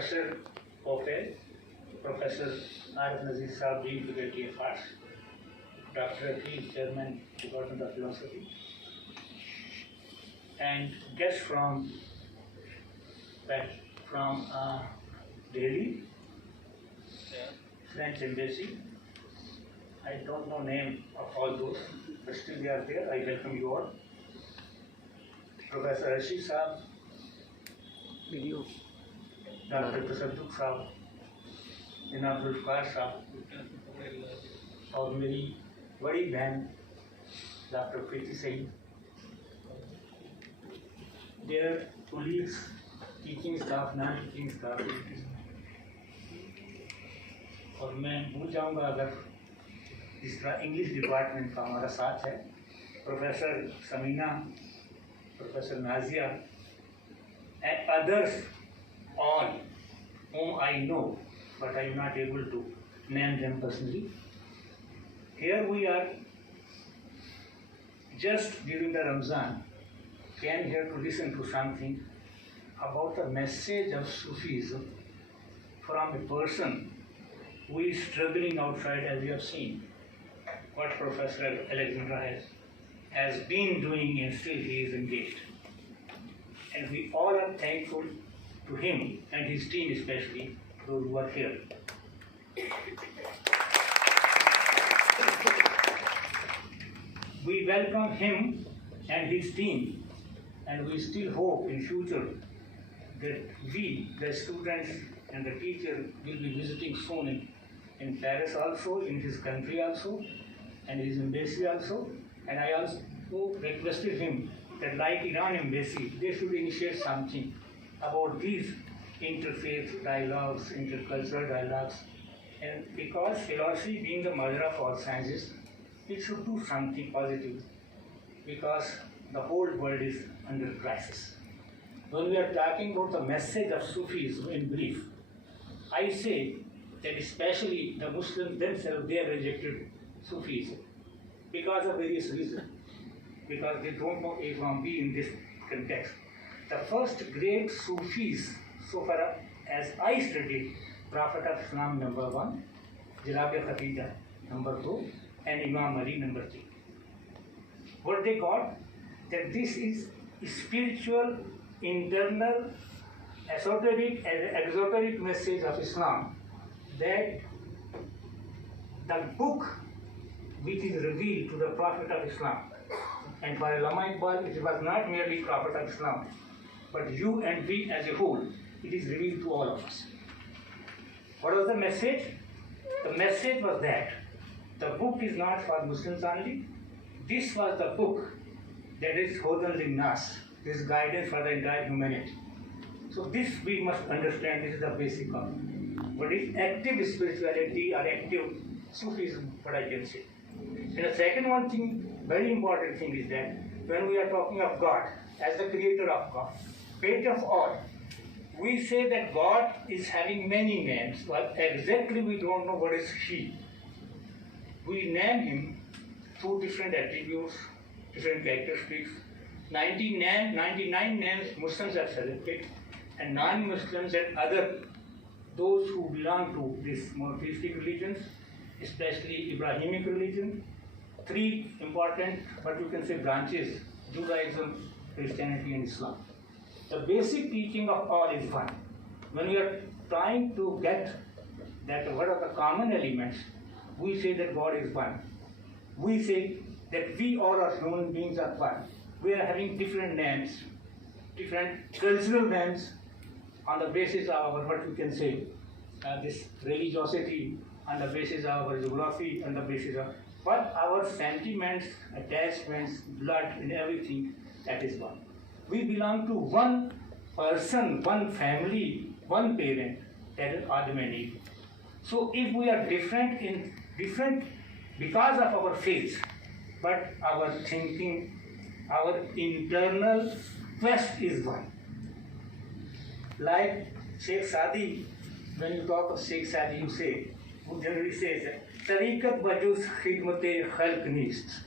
Professor Prof. Professor R. Nazir Saab, Dean Faculty of Arts, Dr. Latif, Chairman, Department of Philosophy, and guests from Delhi, French Embassy. I don't know name of all those, but still they are there. I welcome you all. Professor Rashid Saab, video, Dr. Tasadduk Saab, जनाब जुल्फ़ार साहब और मेरी बड़ी बहन doctor Preeti Saeed, their colleagues, teaching staff, non teaching staff, और मैं भूल जाऊंगा अगर जिस तरह इंग्लिश डिपार्टमेंट का हमारा साथ है, professor Samina, professor Nazia and others all whom I know, but I am not able to name them personally. Here we are just during the Ramzan, came here to listen to something about the message of Sufism from a person who is struggling outside, as we have seen what Professor Alexandra has been doing, and still he is engaged. And we all are thankful to him and his team, especially those who are here. We welcome him and his team, and we still hope in future that we, the students and the teacher, will be visiting soon in Paris also, in his country also, and his embassy also. And I also requested him that, like Iran embassy, they should initiate something about these interfaith dialogues, intercultural dialogues. And because philosophy being the mother of all sciences, it should do something positive, because the whole world is under crisis. When we are talking about the message of Sufism in brief, I say that especially the Muslims themselves, they have rejected Sufism because of various reasons, because they don't know A from B in this context. The first great Sufis, so far as I studied, Prophet of Islam number 1, Jalab Khatija number 2, and Imam Ali number 3. What they got? That this is spiritual, internal, esoteric and exoteric message of Islam, that the book which is revealed to the Prophet of Islam, and for Allama Iqbal, it was not merely Prophet of Islam, but you and we as a whole, it is revealed to all of us. What was the message? The message was that the book is not for Muslims only. This was the book that is Hudan Linnas, this guidance for the entire humanity. So this we must understand, this is the basic of what is active spirituality or active Sufism, what I can say. And the second one thing, very important thing, is that when we are talking of God as the creator of God, creator of all, we say that God is having many names, but exactly we don't know what is He. We name Him through different attributes, different characteristics. 99 names Muslims have selected, and non-Muslims and other, those who belong to these monotheistic religions, especially Abrahamic religion, 3 important, what you can say, branches: Judaism, Christianity, and Islam. The basic teaching of all is one. When we are trying to get that what are the common elements, we say that God is one. We say that we all as human beings are one. We are having different names, different cultural names on the basis of our, what we can say, this religiosity, on the basis of our geography, on the basis of but our sentiments, attachments, blood, and everything, that is one. We belong to one person, one family, one parent, that is Adam and Eve. So if we are different because of our faith, but our thinking, our internal quest is one. Like Sheikh Sadi, when you talk of Sheikh Sadi, you say, who generally says that Tariqat bajuz khidmate khalq neist.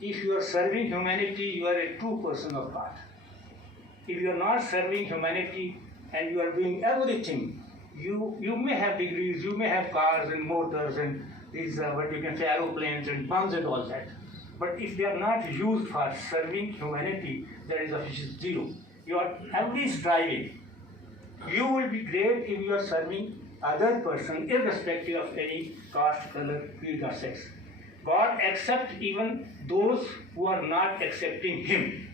If you are serving humanity, you are a true person of God. If you are not serving humanity, and you are doing everything. You may have degrees, you may have cars and motors and these what you can say aeroplanes and bombs and all that. But if they are not used for serving humanity, that is of zero. You are every striving. You will be great if you are serving other person irrespective of any caste, color, creed or sex. God accepts even those who are not accepting Him.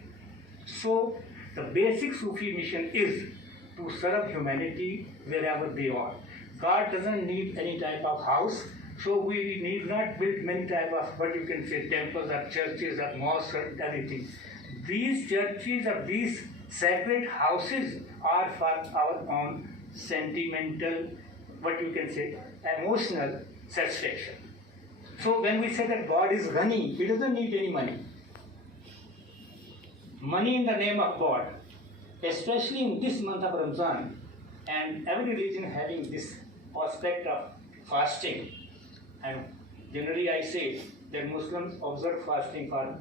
So the basic Sufi mission is to serve humanity wherever they are. God doesn't need any type of house, so we need not build many type of what you can say temples or churches or mosques or everything. These churches or these sacred houses are for our own sentimental, what you can say, emotional satisfaction. So when we say that God is Ghani, He doesn't need any money. Money in the name of God, especially in this month of Ramzan, and every religion having this aspect of fasting. And generally I say that Muslims observe fasting for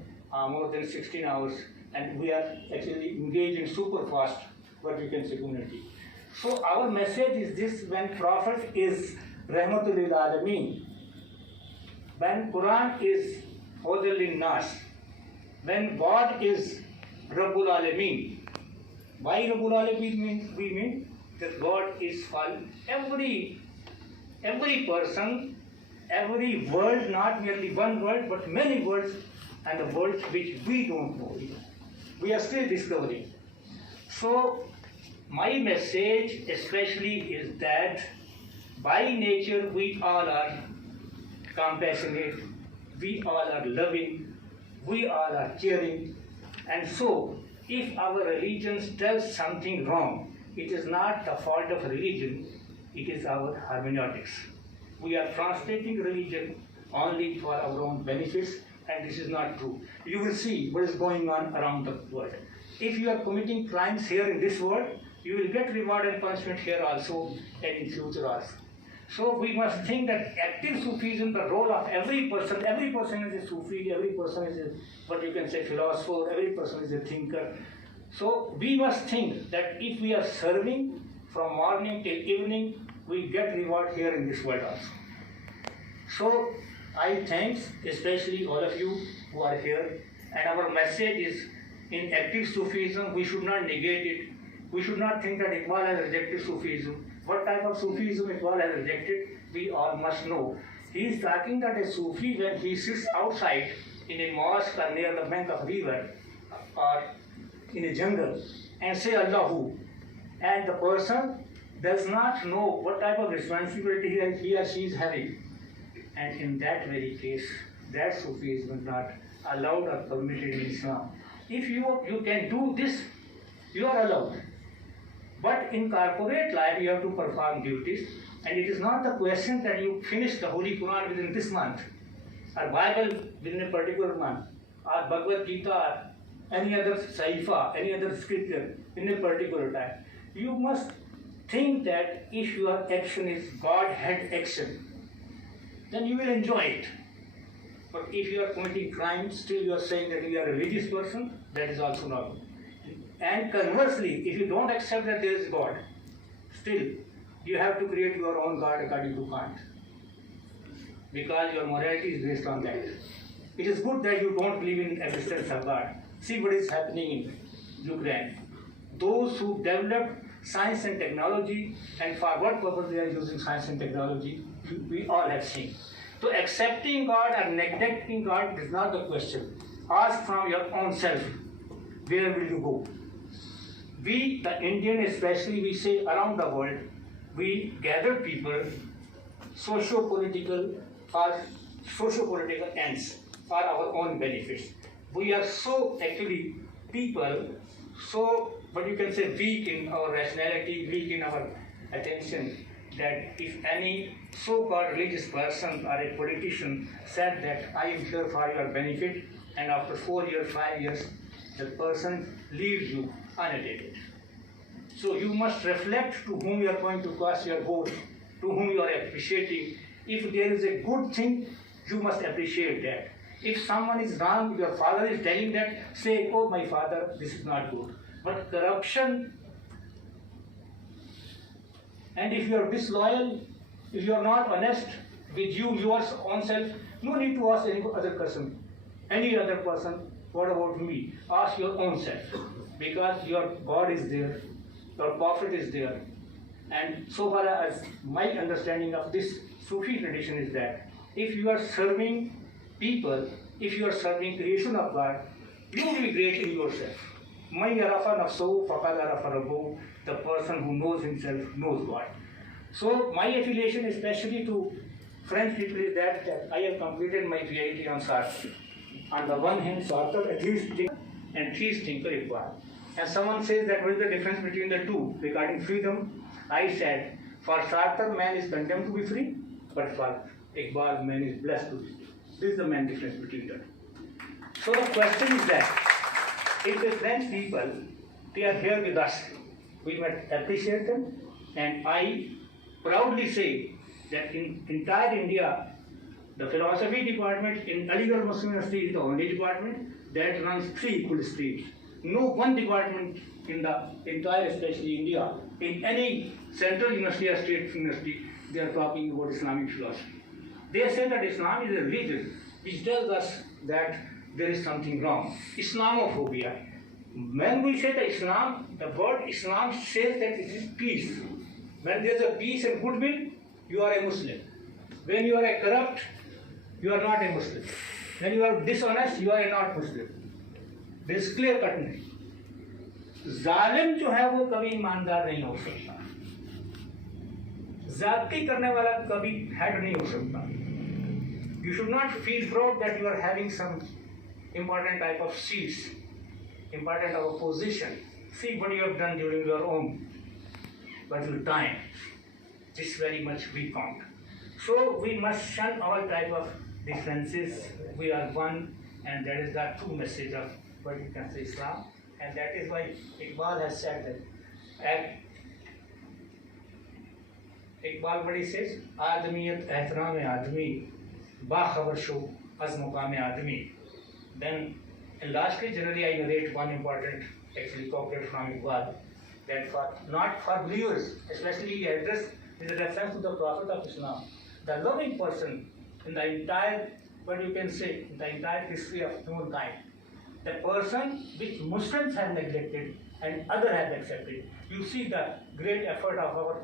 more than 16 hours, and we are actually engaged in super fast, what we can say, community. So our message is this: when Prophet is Rahmatul Lil Alameen, when Quran is Hudal Lin Nas, when God is Rabbul Alameen. Why Rabbul Alameen means? We mean that God is for every person, every world, not merely one world, but many worlds, and the worlds which we don't know. We are still discovering. So my message especially is that by nature we all are compassionate, we all are loving, we all are caring, and so if our religion tells something wrong, it is not the fault of religion, it is our hermeneutics. We are translating religion only for our own benefits, and this is not true. You will see what is going on around the world. If you are committing crimes here in this world, you will get reward and punishment here also and in future also. So we must think that active Sufism, the role of every person is a Sufi, every person is a, what you can say, philosopher, every person is a thinker. So we must think that if we are serving from morning till evening, we get reward here in this world also. So I thank especially all of you who are here, and our message is in active Sufism, we should not negate it. We should not think that Iqbal has rejected Sufism. What type of Sufism Iqbal has rejected, we all must know. He is talking that a Sufi, when he sits outside in a mosque or near the bank of river or in a jungle and say Allahu, and the person does not know what type of responsibility he or she is having. And in that very case, that Sufism is not allowed or permitted in Islam. If you can do this, you are allowed. But in corporate life, you have to perform duties, and it is not the question that you finish the Holy Quran within this month, or Bible within a particular month, or Bhagavad Gita, or any other Saifa, any other scripture in a particular time. You must think that if your action is God-had action, then you will enjoy it. But if you are committing crimes, still you are saying that you are a religious person, that is also not good. And conversely, if you don't accept that there is God, still you have to create your own God according to Kant, because your morality is based on that. It is good that you don't believe in existence of God. See what is happening in Ukraine. Those who develop science and technology, and for what purpose they are using science and technology, we all have seen. So accepting God or neglecting God is not the question. Ask from your own self, where will you go? We, the Indian especially, we say around the world, we gather people socio-political ends for our own benefits. We are so actually people, so what you can say weak in our rationality, weak in our attention, that if any so-called religious person or a politician said that I am here for your benefit, and after 4 years, 5 years, the person leaves you unattended. So you must reflect to whom you are going to cast your vote, to whom you are appreciating. If there is a good thing, you must appreciate that. If someone is wrong, your father is telling that, say, oh my father, this is not good. But corruption And if you are disloyal, if you are not honest with your own self, no need to ask any other person. Any other person, what about me? Ask your own self. Because your God is there, your Prophet is there. And so far as my understanding of this Sufi tradition is that if you are serving people, if you are serving creation of God, you will be great in yourself. Man yarafa nafsahu faqad arafa rabbahu. The person who knows himself knows God. So my affiliation, especially to French people, is that I have completed my PhD on Sartre. On the one hand, Sartre at least and trees thinker Iqbal. And someone says that what is the difference between the two regarding freedom? I said, for Sartre, man is condemned to be free, but for Iqbal, man is blessed to be free. This is the main difference between them. So the question is that if the French people, they are here with us, we must appreciate them. And I proudly say that in entire India, the philosophy department in Aligarh Muslim University is the only department that runs 3 equal streams. No one department in the entire, especially India, in any central university or state university, they are talking about Islamic philosophy. They say that Islam is a religion which tells us that there is something wrong. Islamophobia. When we say that Islam, the word Islam says that it is peace. When there is a peace and goodwill, you are a Muslim. When you are a corrupt, you are not a Muslim. When you are dishonest, you are a not Muslim. This is clear cut नहीं. जालिम जो है वो कभी ईमानदार नहीं हो सकता. ज़्यादती करने वाला कभी हेड नहीं हो सकता. You should not feel proud that you are having some important type of seats, important of a position. See what you have done during your own little time. This very much we count. So we must shun all type of differences. We are one, and that is the true message of what you can say Islam. And that is why Iqbal has said that. Iqbal what he says, Adamiyat ehtaram admi, bakhbar sho az muqam admi. Then, and lastly, generally I narrate one important actually copyright from Iqbal, that for not for believers, especially he addressed with reference to the Prophet of Islam, the loving person in the entire, what you can say, in the entire history of humankind, the person which Muslims have neglected and others have accepted. You see the great effort of our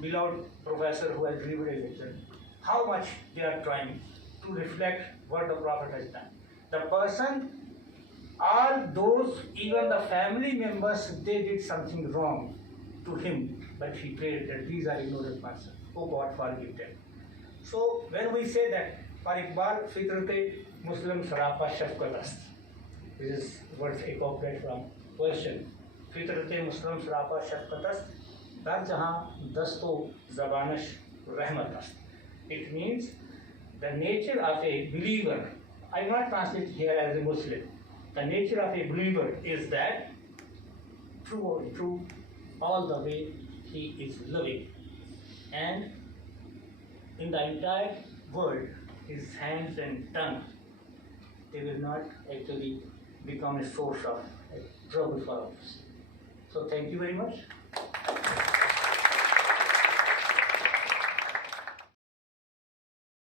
beloved professor who has delivered a lecture, how much they are trying to reflect what the Prophet has done. The person, all those, even the family members, they did something wrong to him, but he prayed that these are ignorant persons. Oh God, forgive them. So when we say that, for Iqbal, fitrate Muslim sarapa shafqatast. This is what's a copyright from Persian. Fitrate Muslim sarapa shafqatast. Dar jahan dasto zabanish rahmatast. It means the nature of a believer. I will not translate here as a Muslim. The nature of a believer is that through all the way he is loving, and in the entire world, his hands and tongue, they will not actually become a source of trouble for us. So thank you very much.